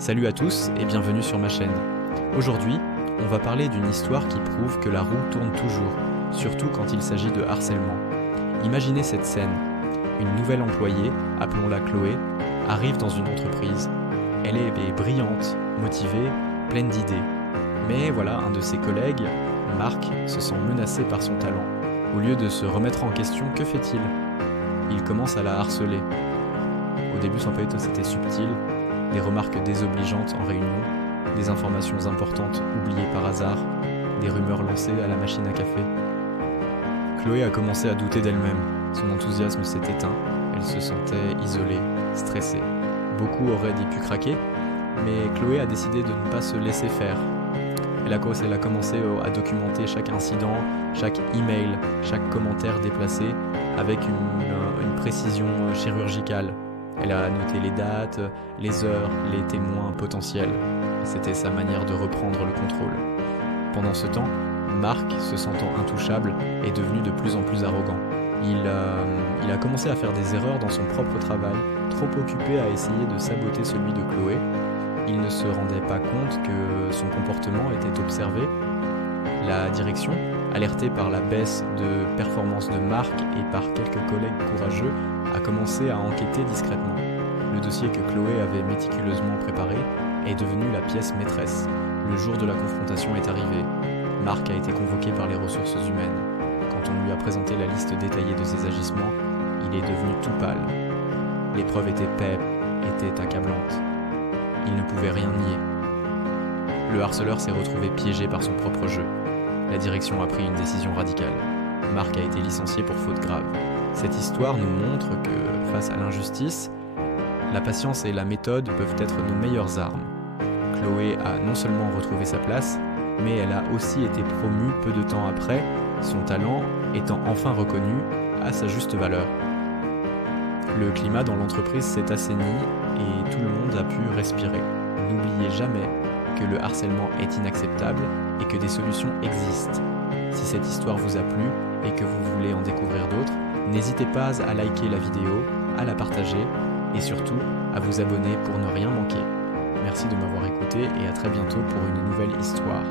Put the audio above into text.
Salut à tous et bienvenue sur ma chaîne. Aujourd'hui, on va parler d'une histoire qui prouve que la roue tourne toujours, surtout quand il s'agit de harcèlement. Imaginez cette scène. Une nouvelle employée, appelons-la Chloé, arrive dans une entreprise. Elle est brillante, motivée, pleine d'idées. Mais voilà, un de ses collègues, Marc, se sent menacé par son talent. Au lieu de se remettre en question, que fait-il ? Il commence à la harceler. Au début, son feuilleton c'était subtil, des remarques désobligeantes en réunion, des informations importantes oubliées par hasard, des rumeurs lancées à la machine à café. Chloé a commencé à douter d'elle-même. Son enthousiasme s'est éteint, elle se sentait isolée, stressée. Beaucoup auraient pu craquer, mais Chloé a décidé de ne pas se laisser faire. Elle a commencé à documenter chaque incident, chaque email, chaque commentaire déplacé avec une précision chirurgicale. Elle a noté les dates, les heures, les témoins potentiels. C'était sa manière de reprendre le contrôle. Pendant ce temps, Marc, se sentant intouchable, est devenu de plus en plus arrogant. Il a commencé à faire des erreurs dans son propre travail, trop occupé à essayer de saboter celui de Chloé. Il ne se rendait pas compte que son comportement était observé. La direction, alertée par la baisse de performance de Marc et par quelques collègues courageux, a commencé à enquêter discrètement. Le dossier que Chloé avait méticuleusement préparé est devenu la pièce maîtresse. Le jour de la confrontation est arrivé. Marc a été convoqué par les ressources humaines. Quand on lui a présenté la liste détaillée de ses agissements, il est devenu tout pâle. Les preuves étaient accablantes. Il ne pouvait rien nier. Le harceleur s'est retrouvé piégé par son propre jeu. La direction a pris une décision radicale. Marc a été licencié pour faute grave. Cette histoire nous montre que, face à l'injustice, la patience et la méthode peuvent être nos meilleures armes. Chloé a non seulement retrouvé sa place, mais elle a aussi été promue peu de temps après, son talent étant enfin reconnu à sa juste valeur. Le climat dans l'entreprise s'est assaini et tout le monde a pu respirer. N'oubliez jamais que le harcèlement est inacceptable et que des solutions existent. Si cette histoire vous a plu et que vous voulez en découvrir d'autres, n'hésitez pas à liker la vidéo, à la partager et surtout à vous abonner pour ne rien manquer. Merci de m'avoir écouté et à très bientôt pour une nouvelle histoire.